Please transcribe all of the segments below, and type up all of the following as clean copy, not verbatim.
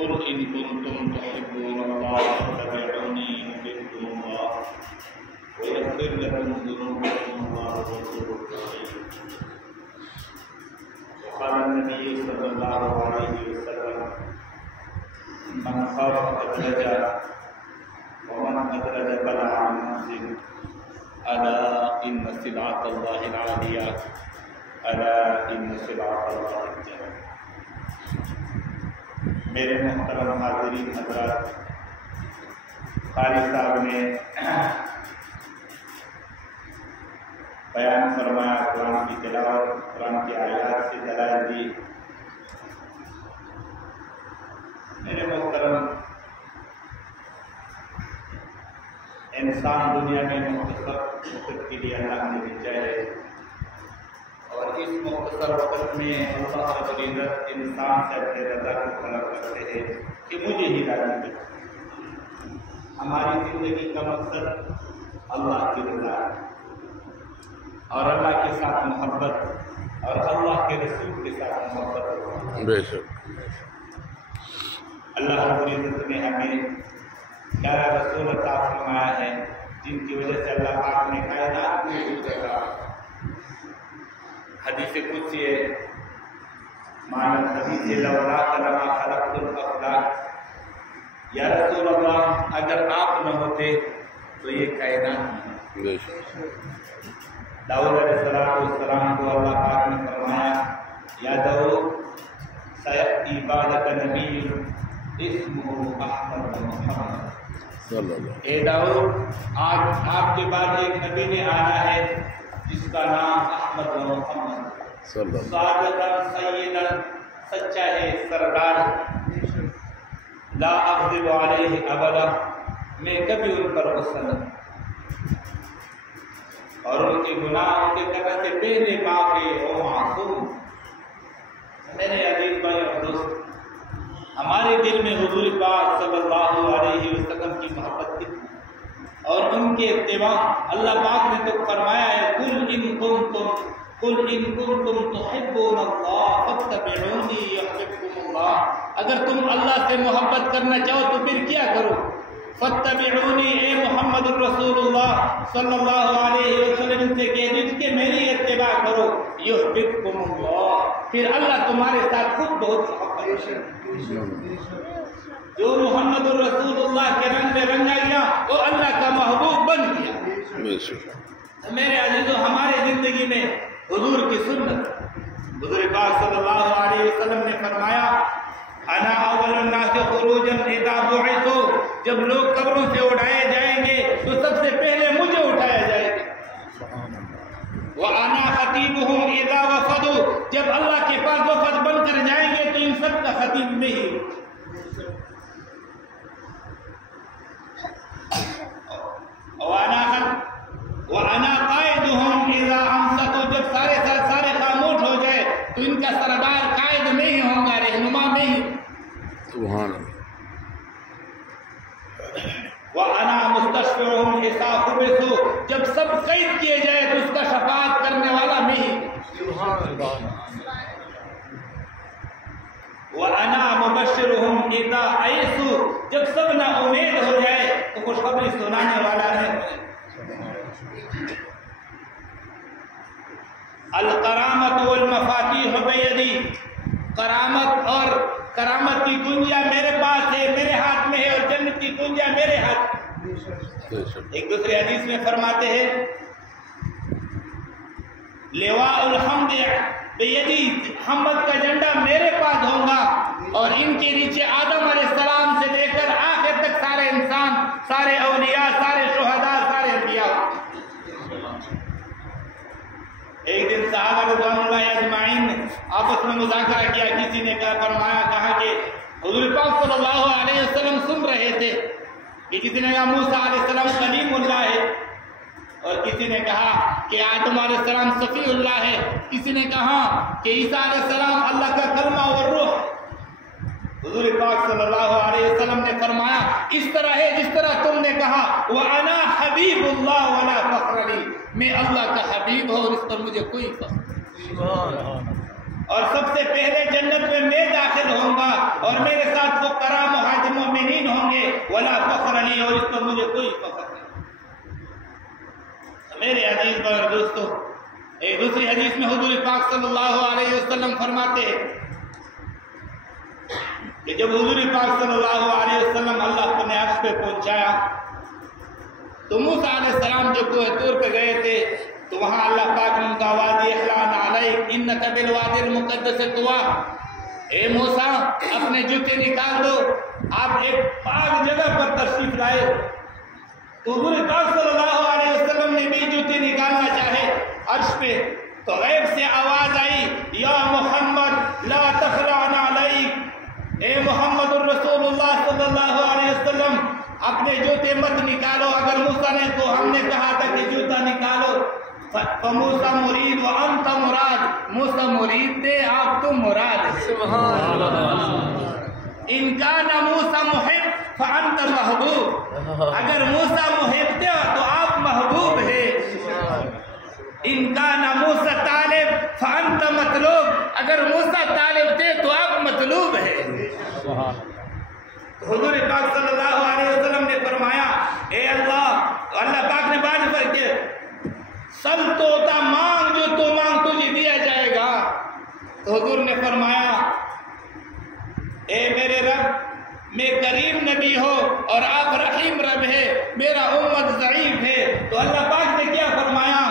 قل ان کنتم تحبون اللہ فاتبعونی یحببکم اللہ ویغفر لکم ذنوبکم واللہ غفور رحیم. وقال النبی صلی اللہ علیہ وسلم من خاف أدلج ومن أدلج بلع عن نفسه ألا إن سلعة الله العالية ألا إن سلعة الله الجنة. میرے محترم حاضرین حضرات، قاری صاحب نے بیان فرمایا، قرآن کی تلاوت، قرآن کی آیات سے دلائل دی. میرے محترم، انسان دنیا میں مختصر وقت کے لیے اللہ نے بھیجا ہے، اور اس مختصر وقت میں اللہ رب العزت انسان سے اپنے رضا کو طلب کرتے ہیں کہ مجھے ہی راضی کر. ہماری زندگی کا مقصد اللہ کی رضا ہے، اور اللہ کے ساتھ محبت، اور اللہ کے رسول کے ساتھ محبت. بے شک اللہ رب العزت نے ہمیں پیارا رسول عطا فرمایا ہے، جن کی وجہ سے اللہ پاک نے کائنات کو وجود رکھا. حدیث قدسی ہے، معنی حدیث لولاک لما خلقت الافلاک. یا رسول اللہ، اگر آپ نہ ہوتے تو یہ کائنات نہیں. بے شک داؤد علیہ السلام کو اللہ پاک نے فرمایا، یا داؤد سیأتی بعدک نبی اسمہ احمد و محمد. صلی اللہ اے داؤد، آج آپ کے بعد ایک نبی نے آنا ہے جس کا نام احمد و محمد. صلی اللہ صادقاً سیداً، سچا ہے، سردار. لا اکذب علیہ ابدا، میں کبھی ان پر غصہ نہیں، اور ان کے گناہ ان کے کرنے سے پہلے معاف ہے او معصوم. میرے عزیز بھائی اور دوست، ہمارے دل میں حضور پاک صلی اللہ علیہ وسلم کی محبت تھی اور ان کے اتباع. اللہ پاک نے تو فرمایا ہے، قل ان کنتم تحبون اللہ فاتبعونی یحببکم اللہ. اگر تم اللہ سے محبت کرنا چاہو تو پھر کیا کرو؟ فاتبعونی، اے محمد الرسول اللہ صلی اللہ علیہ وسلم سے کہہ دیجیے کہ میری اتباع کرو. یحببکم اللہ، پھر اللہ تمہارے ساتھ خود بہت محبت ہے. جو محمد الرسول اللہ کے رنگ میں رنگا گیا وہ اللہ کا محبوب بن گیا. بے شک میرے عزیزو، ہمارے زندگی میں حضور کی سنت، حضور پاک صلی اللہ علیہ وسلم نے فرمایا، انا اول الناس خروجا اذا بعثوا. جب لوگ قبروں سے اٹھائے جائیں گے تو سب سے پہلے مجھے اٹھایا جائے گا. وانا خطیبهم اذا وفدوا. جب اللہ کے پاس وفد بن کر جائیں گے تو ان سب کا خطیب نہیں. وانا قائدهم اذا انصتوا. جب سارے خاموش ہو جائے تو ان کا سردار قائد نہیں ہوگا، رہنما نہیں. سبحان اللہ. وانا مستشفعهم اذا حبسوا. جب سب قید کیے جائے تو اس کا شفاعت کرنے والا نہیں. وانا مبشرهم اذا ایسوا. جب سب نا امید ہو جائے تو خوشخبری سنانے والا ہے. الکرامت والمفاتیح بیدی. کرامت اور کرامت کی کنجیاں میرے پاس ہے، میرے ہاتھ میں ہے، اور جنت کی کنجیاں میرے ہاتھ. ایک دوسرے حدیث میں فرماتے ہیں، لواء الحمد بیدی. حمد کا جھنڈا میرے پاس ہوگا، اور ان کے نیچے آدم علیہ السلام سے لے کر آخر تک سارے انسان، سارے اولیاء، سارے شہداء، سارے انبیاء. ایک دن صحابہ رضوان اللہ اجمعین نے آپس میں مذاکرہ کیا. کسی نے کہا کہ حضور پاک صلی اللہ علیہ وسلم سن رہے تھے کہ کسی نے کہا موسیٰ علیہ السلام کلیم اللہ ہے، اور کسی نے کہا کہ آدم علیہ السلام صفی اللہ ہے، کسی نے کہا کہ عیسیٰ علیہ السلام اللہ کا کلمہ اور روح. حضور پاک صلی اللہ علیہ وسلم نے فرمایا، اس طرح ہے جس طرح تم نے کہا، وَأَنَا حَبِيبُ اللَّهِ وَلَا فَخْرَ لِي. میں اللہ کا حبیب ہوں اور اس پر مجھے کوئی فخر. اور سب سے پہلے جنت میں داخل ہوں گا اور میرے ساتھ فقراء مہاجر مومنین ہوں گے، ولا فخر لی، اور اس پر مجھے کوئی فخر نہیں۔ میرے عزیز بھائی اور دوستو، ایک دوسری حدیث میں حضور پاک صلی اللہ علیہ وسلم فرماتے ہیں کہ جب حضور پاک صلی اللہ علیہ وسلم اللہ اپنے عرش پہ پہنچایا تو موسیٰ علیہ السلام جو کوہ طور پہ گئے تھے تو وہاں اللہ پاک نے ان کا وادی احلان علیک انک بالوادی المقدس طویٰ، اے موسیٰ اپنے جوتے نکال دو، آپ ایک پاک جگہ پر تشریف لائے۔ تو حضور پاک صلی اللہ علیہ وسلم نے بھی جوتے نکالنا چاہے عرش پہ تو غیب سے آواز آئی، یا محمد لا تخلعن علیک، اے محمد الرسول اللہ صلی اللہ علیہ وسلم اپنے جوتے مت نکالو۔ اگر موسیٰ نے تو ہم نے کہا تھا کہ جوتا نکالو، فموسیٰ مرید وانت مراد، موسیٰ مرید تھے، آپ تو مراد ہے۔ سبحان اللہ۔ ان کان موسیٰ محب فانت محبوب، اگر موسیٰ محب تھے تو آپ محبوب ہے۔ ان کان موسیٰ طالب فانت مطلوب، اگر موسیٰ طالب تھے تو آپ مطلوب ہے۔ حضور پاک صلی اللہ علیہ وسلم نے فرمایا، اے اللہ پاک نے بات کر کے سل توتا، مانگ جو تو مانگ تجھے دیا جائے گا۔ تو حضور نے فرمایا، اے میرے رب میں کریم نبی ہو اور آپ رحیم رب ہے، میرا امت ضعیف ہے۔ تو اللہ پاک نے کیا فرمایا،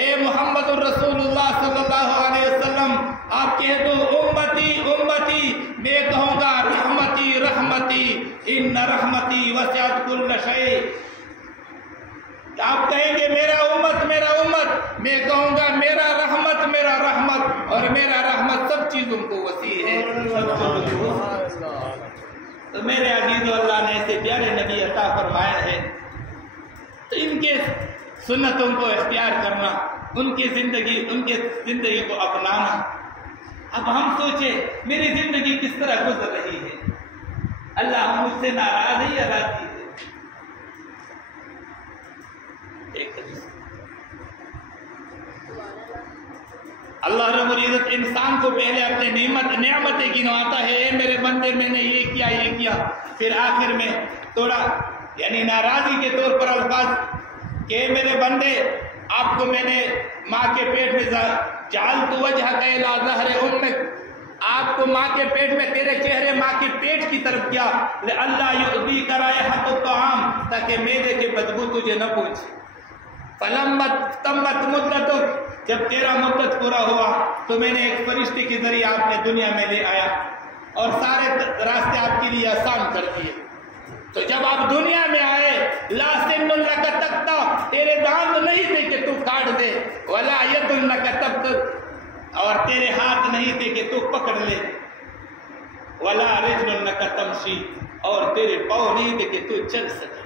اے محمد الرسول اللہ صلی اللہ علیہ وسلم آپ کہہ دو امتی امتی، میں کہوں گا رحمتی رحمتی، ان رحمتی وسعت کل شیء۔ آپ کہیں گے میرا امت میرا امت، میں کہوں گا میرا رحمت اور میرا رحمت سب چیزوں کو وسیع ہے۔ تو میرے عزیزو، اللہ نے ایسے پیارے نبی عطا فرمایا ہے تو ان کے سنتوں کو اختیار کرنا، ان کی زندگی کو اپنانا۔ اب ہم سوچیں میری زندگی کس طرح گزر رہی ہے، اللہ مجھ سے ناراض ہے یا راضی ہے؟ اللہ رب العزت انسان کو پہلے اپنے نعمتیں گنواتا ہے، اے میرے بندے میں نے یہ کیا، پھر آخر میں تھوڑا یعنی ناراضی کے طور پر الفاظ کہ اے میرے بندے آپ کو میں نے ماں کے پیٹ میں جعلت وجہک الی ظہر امک، آپ کو ماں کے پیٹ میں تیرے چہرے ماں کے پیٹ کی طرف کیا، لئلا یؤذیک رائحۃ الطعام، تاکہ میدے کی بدبو تجھے نہ پہنچے۔ فلما تمت مدتک، جب تیرا مدت پورا ہوا تو میں نے ایک فرشتے کے ذریعے آپ نے دنیا میں لے آیا اور سارے راستے آپ کے لیے آسان کر دیے۔ تو جب آپ دنیا میں آئے، لا سن لک تقطع، تیرے دانت نہیں تھے کہ تو کاٹ دے، ولا ید لک تبطش، اور تیرے ہاتھ نہیں تھے کہ تو پکڑ لے، ولا رجل لک تمشی، اور تیرے پاؤں نہیں تھے کہ تو چل سکے۔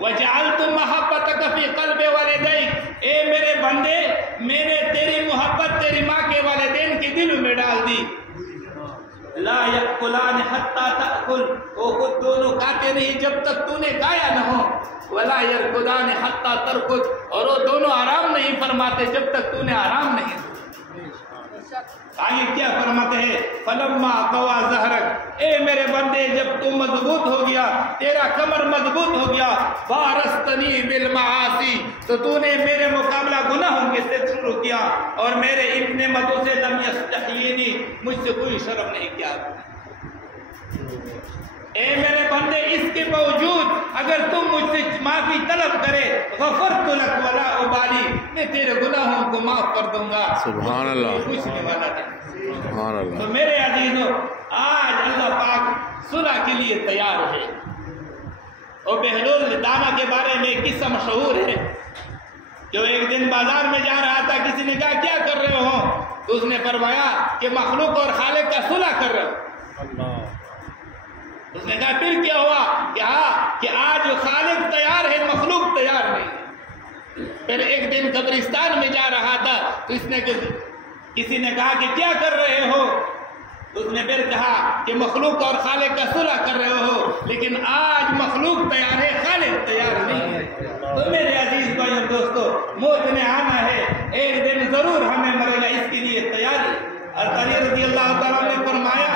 وَجَعَلْتُ مَحَبَّتَكَ فِي قَلْبِ وَالِدَيْكَ، اے میرے بندے میں نے تیری محبت تیری ماں کے والدین کے دلوں میں ڈال دی۔ لا يأكلان حتى تأكل، وہ خود دونوں کھاتے نہیں جب تک تو نے کھایا نہ ہو۔ ولا يرقدان حتى ترقد، اور وہ دونوں آرام نہیں فرماتے جب تک تو نے آرام نہیں۔ آگے کیا فرماتے ہیں، فلما قوا ظہرک، اے میرے بندے جب تو مضبوط ہو گیا، تیرا کمر مضبوط ہو گیا، بارستنی بالمعاصی، تو تو نے میرے مقابلہ گناہوں کے سے شروع کیا، اور میرے ابن مدو سے لم یستحیینی، مجھ سے کوئی شرم نہیں کیا۔ اے میرے بندے اس کے باوجود اگر تم مجھ سے معافی طلب کرے، غفرت لک ولا ابالی، میں تیرے گناہوں کو معاف کر دوں گا۔ سبحان اللہ، پوچھنے والا ہے۔ سبحان اللہ۔ تو میرے عزیزو، آج اللہ پاک صلح کے لیے تیار ہے۔ اور بہلول دانا کے بارے میں ایک قصہ مشہور ہے، جو ایک دن بازار میں جا رہا تھا، کسی نے کہا کیا کر رہے ہو؟ تو اس نے فرمایا کہ مخلوق اور خالق کا صلح کر رہے ہو۔ اس نے کہا پھر کیا ہوا؟ کہ آج خالق تیار ہے، مخلوق تیار نہیں۔ پھر ایک دن قبرستان میں جا رہا تھا تو کسی نے کہا کہ کیا کر رہے ہو؟ اس نے پھر کہا کہ مخلوق اور خالق کا صلح کر رہے ہو، لیکن آج مخلوق تیار ہے، خالق تیار نہیں ہے۔ تو میرے عزیز بھائیوں دوستو، موت نے آنا ہے، ایک دن ضرور ہمیں مرے گا، اس کے لیے تیاری۔ اور علی رضی اللہ تعالیٰ نے فرمایا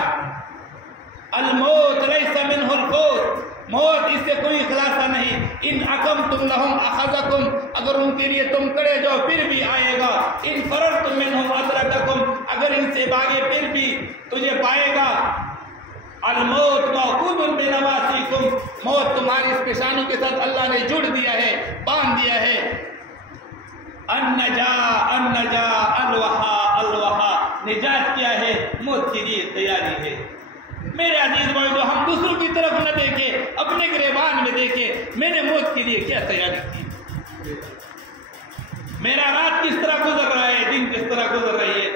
موت اس سے کوئی خلاصہ نہیں. ان اقمتم لهم اخذکم, اگر ان کے لیے تم کھڑے جاؤ پھر بھی آئے گا. ان فررتم منهم ادرککم, اگر ان سے بھاگے پھر بھی تجھے پائے گا. الموت موقوف بنواسیکم, موت تمہاری اس پیشانی کے ساتھ اللہ نے جڑ دیا ہے, باندھ دیا ہے. النجا النجا الوحا الوحا, نجات کیا ہے؟ موت کے لیے تیاری ہے. میرے عزیز بھائیو, ہم دوسروں کی طرف نہ دیکھیں, اپنے گریبان میں دیکھیں میں نے موت کے لیے کیا تیاری کی. میرا رات کس طرح گزر رہا ہے, دن کس طرح گزر رہی ہے.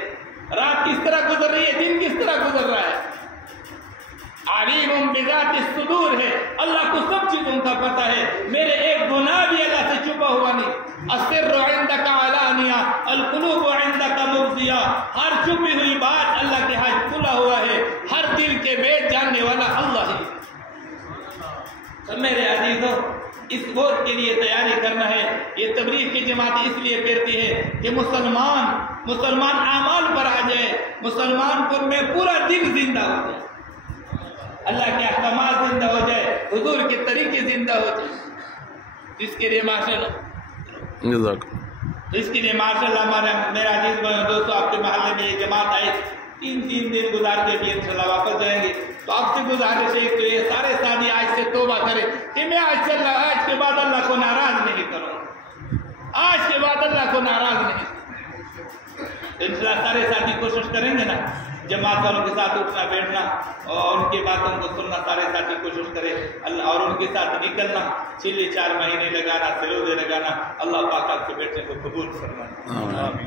رات کس طرح گزر رہی ہے, دن کس طرح گزر رہا ہے. علیم بذات الصدور ہے, اللہ کو سب چیزوں کا پتہ ہے. میرے ایک گناہ بھی اللہ سے چھپا ہوا نہیں. السر عندک علانیہ القلوب عندک مفضیہ, ہر چھپی ہوئی بات اللہ کے ہاں کھلا ہوا ہے. ہر دل کے بیچ جاننے والا اللہ ہے. تو میرے عزیزوں, اس موت کے لیے تیاری کرنا ہے. یہ تبلیغ کی جماعت اس لیے کرتی ہے کہ مسلمان اعمال پر آ جائے, مسلمان پر میں پورا دن زندہ ہو جائے, اللہ کے احکامات زندہ ہو جائے, حضور کے طریقے زندہ ہو جائے. اس کے لیے ماشاءاللہ میرا عزیز دوستو, آپ کے محلے میں یہ جماعت آئی, 3 دن گزار کے بھی انشاءاللہ واپس جائیں گے. تو آپ سے گزارش ہے کہ یہ سارے ساتھی آج سے توبہ کریں کہ میں آج کے بعد اللہ کو ناراض نہیں کروں, آج کے بعد اللہ کو ناراض نہیں. انشاءاللہ سارے ساتھی کوشش کریں گے نا, جماعت والوں کے ساتھ اٹھنا بیٹھنا اور ان کی باتوں کو سننا. سارے ساتھی کوشش کرے اللہ, اور ان کے ساتھ نکلنا, 4 مہینے لگانا, سلودے لگانا. اللہ پاک آپ کے بیٹے کو قبول فرمائے.